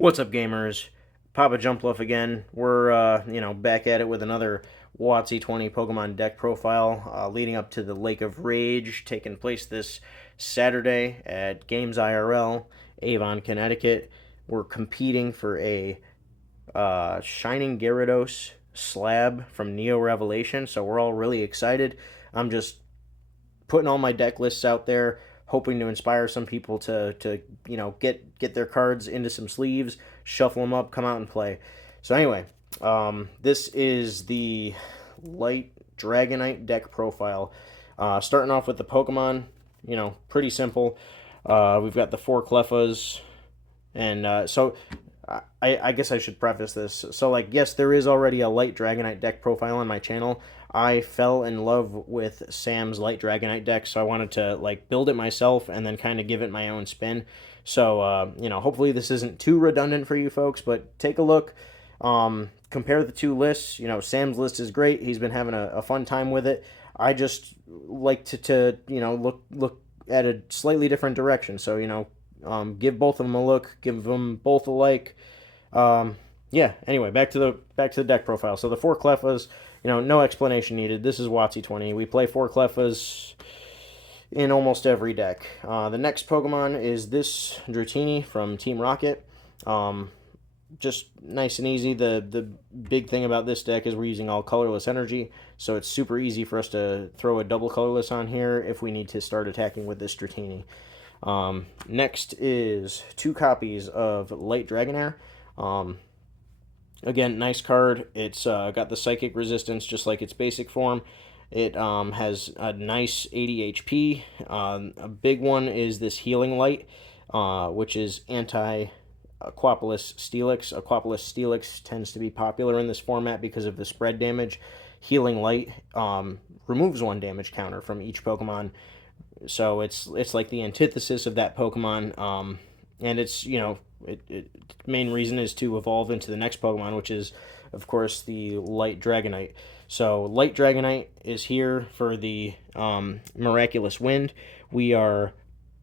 What's up, gamers? Papa Jumpluff again. We're back at it with another WOTC20 Pokemon deck profile, leading up to the Lake of Rage, taking place this Saturday at Games IRL, Avon, Connecticut. We're competing for a Shining Gyarados slab from Neo Revelation, so we're all really excited. I'm just putting all my deck lists out there, hoping to inspire some people to get their cards into some sleeves, shuffle them up, come out and play. So anyway, this is the light Dragonite deck profile. Starting off with the Pokemon, pretty simple. We've got the four Clefas, and I guess I should preface this. So, like, yes, there is already a Light Dragonite deck profile on my channel. I fell in love with Sam's Light Dragonite deck, so I wanted to, like, build it myself and then kind of give it my own spin. So, hopefully this isn't too redundant for you folks, but take a look. Compare the two lists. Sam's list is great. He's been having a fun time with it. I just like to look at a slightly different direction. So, give both of them a look. Give them both a like. Yeah. Anyway, back to the deck profile. So the four Clefas, no explanation needed. This is WOTC20. We play four Clefas in almost every deck. The next Pokemon is this Dratini from Team Rocket. Just nice and easy. The big thing about this deck is we're using all colorless energy, so it's super easy for us to throw a double colorless on here if we need to start attacking with this Dratini. Next is two copies of Light Dragonair. Again, nice card. It's got the Psychic Resistance just like its basic form. It has a nice 80 HP. A big one is this Healing Light, which is anti-Aquapolis Steelix. Aquapolis Steelix tends to be popular in this format because of the spread damage. Healing Light removes one damage counter from each Pokemon, so it's like the antithesis of that Pokemon. And it's main reason is to evolve into the next Pokemon, which is of course the Light Dragonite. So Light Dragonite is here for the Miraculous Wind. We are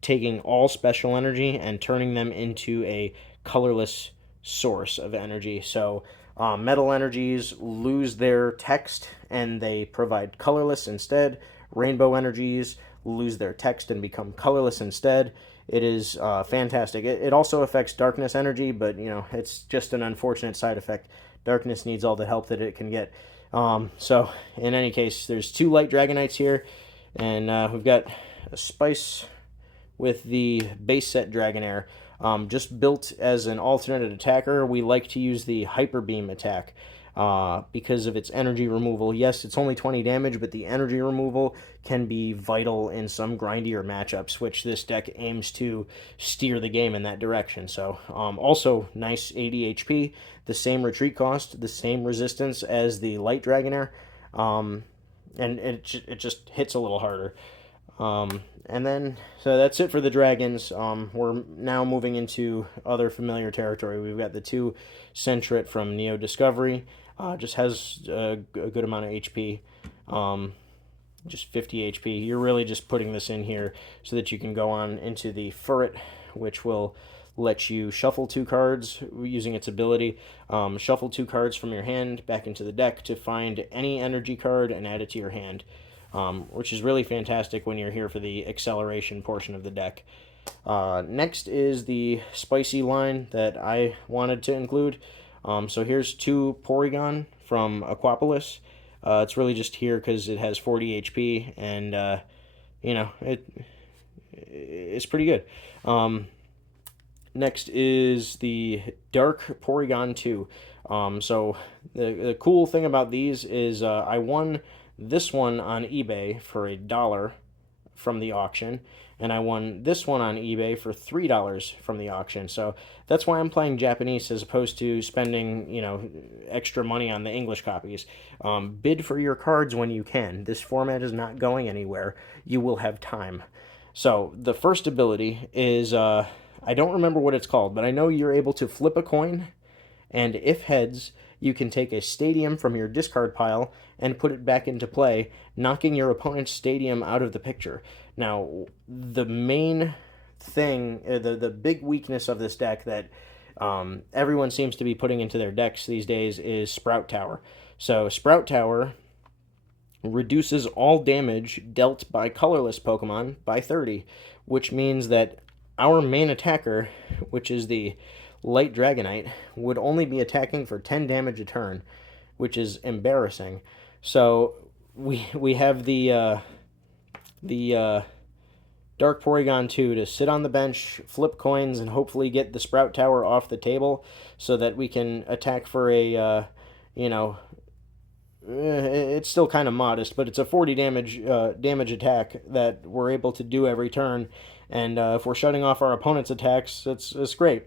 taking all special energy and turning them into a colorless source of energy. So metal energies lose their text and they provide colorless instead. Rainbow energies lose their text and become colorless instead. It is fantastic. It also affects darkness energy, but it's just an unfortunate side effect. Darkness needs all the help that it can get. So in any case, there's two Light Dragonites here, and we've got a Spice with the base set Dragonair. Just built as an alternate attacker, we like to use the Hyper Beam attack because of its energy removal. Yes, it's only 20 damage, but the energy removal can be vital in some grindier matchups, which this deck aims to steer the game in that direction. So, also nice 80 HP, the same retreat cost, the same resistance as the Light Dragonair, and it just hits a little harder. And then, so that's it for the dragons. We're now moving into other familiar territory. We've got the two Sentret from Neo Discovery. Just has a good amount of HP. Just 50 HP. You're really just putting this in here so that you can go on into the Furret, which will let you shuffle two cards using its ability. Shuffle two cards from your hand back into the deck to find any energy card and add it to your hand. Which is really fantastic when you're here for the acceleration portion of the deck. Next is the spicy line that I wanted to include. So here's two Porygon from Aquapolis. It's really just here because it has 40 HP, and it's pretty good. Next is the Dark Porygon2. So the cool thing about these is I won this one on eBay for $1 from the auction, and I won this one on eBay for $3 from the auction. So that's why I'm playing Japanese as opposed to spending, extra money on the English copies. Bid for your cards when you can. This format is not going anywhere. You will have time. So the first ability is, I don't remember what it's called, but I know you're able to flip a coin, and if heads, you can take a stadium from your discard pile and put it back into play, knocking your opponent's stadium out of the picture. Now, the main thing, the big weakness of this deck that everyone seems to be putting into their decks these days is Sprout Tower. So Sprout Tower reduces all damage dealt by colorless Pokemon by 30, which means that our main attacker, which is the Light Dragonite, would only be attacking for 10 damage a turn, which is embarrassing. So we have the Dark Porygon2 to sit on the bench, flip coins, and hopefully get the Sprout Tower off the table so that we can attack for a, you know, it's still kind of modest, but it's a 40 damage attack that we're able to do every turn. And if we're shutting off our opponent's attacks, it's great.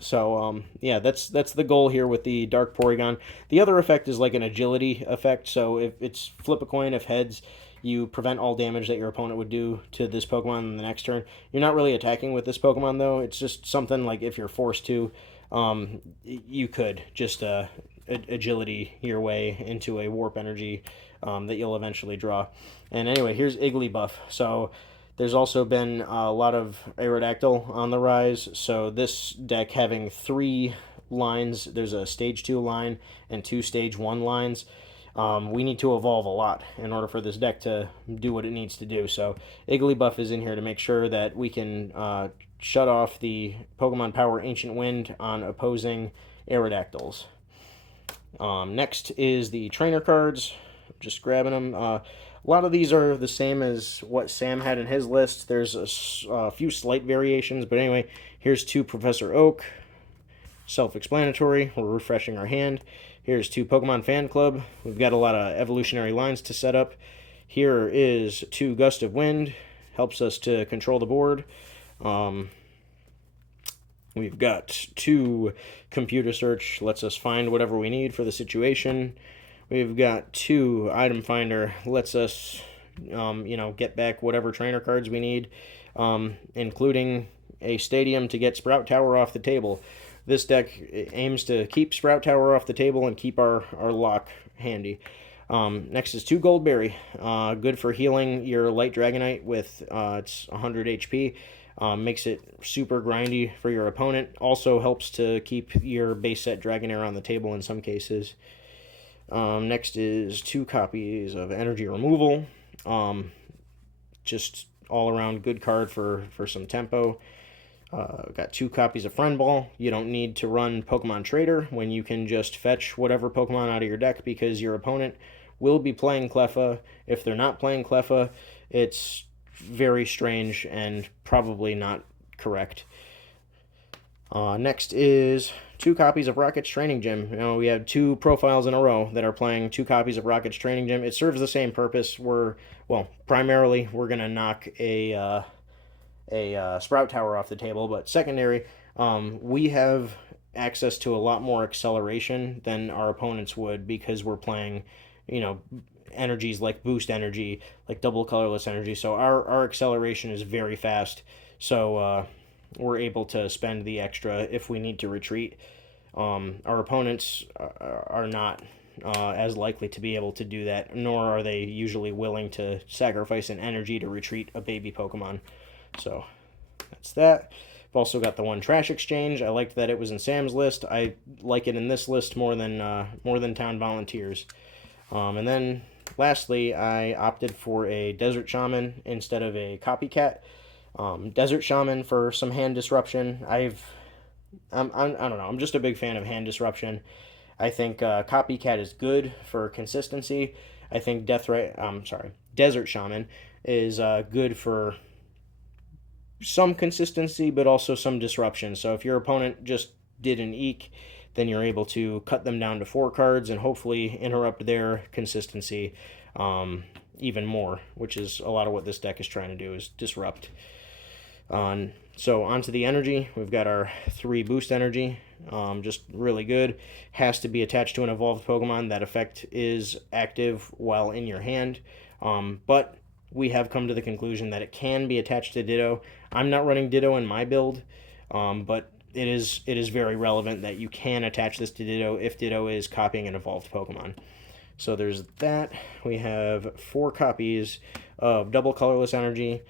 So yeah, that's the goal here with the Dark Porygon. The other effect is like an agility effect. So if it's flip a coin, if heads, you prevent all damage that your opponent would do to this Pokemon in the next turn. You're not really attacking with this Pokemon though. It's just something like if you're forced to, you could just agility your way into a warp energy that you'll eventually draw. And anyway, here's Igglybuff. So there's also been a lot of Aerodactyl on the rise. So this deck having 3 lines, there's a stage 2 line and 2 stage 1 lines. We need to evolve a lot in order for this deck to do what it needs to do. So Igglybuff is in here to make sure that we can shut off the Pokemon Power Ancient Wind on opposing Aerodactyls. Next is the trainer cards. Just grabbing them. A lot of these are the same as what Sam had in his list. There's a few slight variations, but anyway, here's 2 Professor Oak. Self-explanatory. We're refreshing our hand. Here's 2 Pokemon Fan Club. We've got a lot of evolutionary lines to set up. Here is 2 Gust of Wind. Helps us to control the board. We've got 2 Computer Search. Lets us find whatever we need for the situation. We've got 2 Item Finder. Lets us, get back whatever trainer cards we need, including a Stadium to get Sprout Tower off the table. This deck aims to keep Sprout Tower off the table and keep our lock handy. Next is 2 Goldberry. Good for healing your Light Dragonite with its 100 HP. Makes it super grindy for your opponent. Also helps to keep your base set Dragonair on the table in some cases. Next is 2 copies of Energy Removal. Just all around good card for some tempo. Got 2 copies of Friend Ball. You don't need to run Pokemon Trader when you can just fetch whatever Pokemon out of your deck because your opponent will be playing Cleffa. If they're not playing Cleffa, it's very strange and probably not correct. Next is 2 copies of Rocket's Training Gym. We have 2 profiles in a row that are playing 2 copies of Rocket's Training Gym. It serves the same purpose. Primarily we're going to knock a Sprout Tower off the table, but secondary, we have access to a lot more acceleration than our opponents would because we're playing, energies like Boost Energy, like Double Colorless Energy. So our acceleration is very fast. So we're able to spend the extra if we need to retreat. Our opponents are not as likely to be able to do that, nor are they usually willing to sacrifice an energy to retreat a baby Pokemon. So that's that. I've also got the 1 Trash Exchange. I liked that it was in Sam's list. I like it in this list more than Town Volunteers. And then lastly, I opted for a Desert Shaman instead of a Copycat. Desert Shaman for some hand disruption. I don't know. I'm just a big fan of hand disruption. I think Copycat is good for consistency. I think Desert Shaman is good for some consistency, but also some disruption. So if your opponent just did an Eek, then you're able to cut them down to 4 cards and hopefully interrupt their consistency even more, which is a lot of what this deck is trying to do, is disrupt. So onto the energy, we've got our 3 Boost Energy, just really good. Has to be attached to an evolved Pokemon. That effect is active while in your hand, but we have come to the conclusion that it can be attached to Ditto. I'm not running Ditto in my build, but it is very relevant that you can attach this to Ditto if Ditto is copying an evolved Pokemon. So there's that. We have 4 copies of Double Colorless Energy.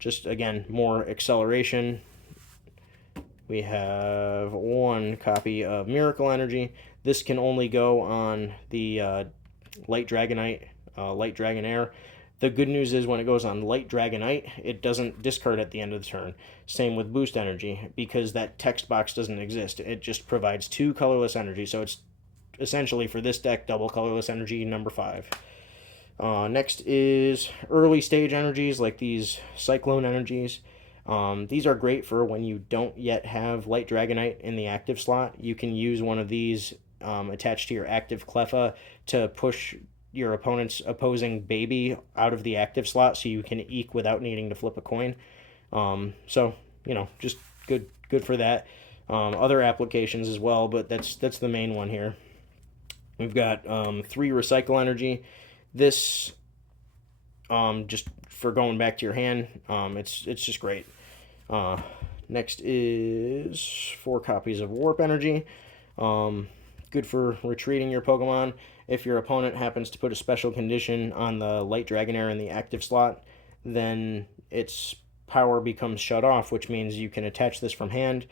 Just, again, more acceleration. We have one copy of Miracle Energy. This can only go on the Light Dragonite, Light Dragonair. The good news is when it goes on Light Dragonite, it doesn't discard at the end of the turn. Same with Boost Energy, because that text box doesn't exist. It just provides 2 colorless energy, so it's essentially for this deck double colorless energy number 5. Next is early stage energies like these Cyclone energies. These are great for when you don't yet have Light Dragonite in the active slot. You can use one of these attached to your active Cleffa to push your opponent's opposing baby out of the active slot so you can eke without needing to flip a coin. So, just good for that. Other applications as well, but that's the main one here. We've got 3 Recycle Energy. This, just for going back to your hand, it's just great. Next is 4 copies of Warp Energy. Good for retreating your Pokemon. If your opponent happens to put a special condition on the Light Dragonair in the active slot, then its power becomes shut off, which means you can attach this from hand,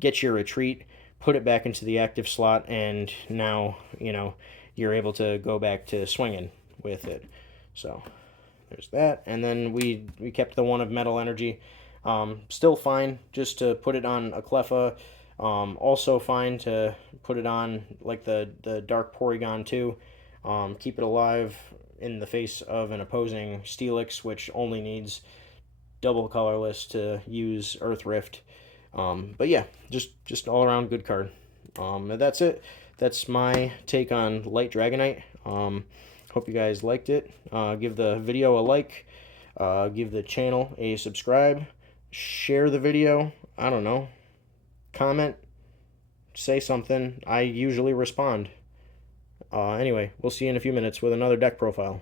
get your retreat, put it back into the active slot, and now, you're able to go back to swinging with it. So there's that. And then we kept the one of Metal Energy. Still fine just to put it on a Cleffa. Also fine to put it on like the Dark Porygon2. Keep it alive in the face of an opposing Steelix, which only needs double colorless to use Earth Rift. But yeah, just all around good card. That's it. That's my take on Light Dragonite. Hope you guys liked it. Give the video a like. Give the channel a subscribe. Share the video. I don't know. Comment. Say something. I usually respond. Anyway, we'll see you in a few minutes with another deck profile.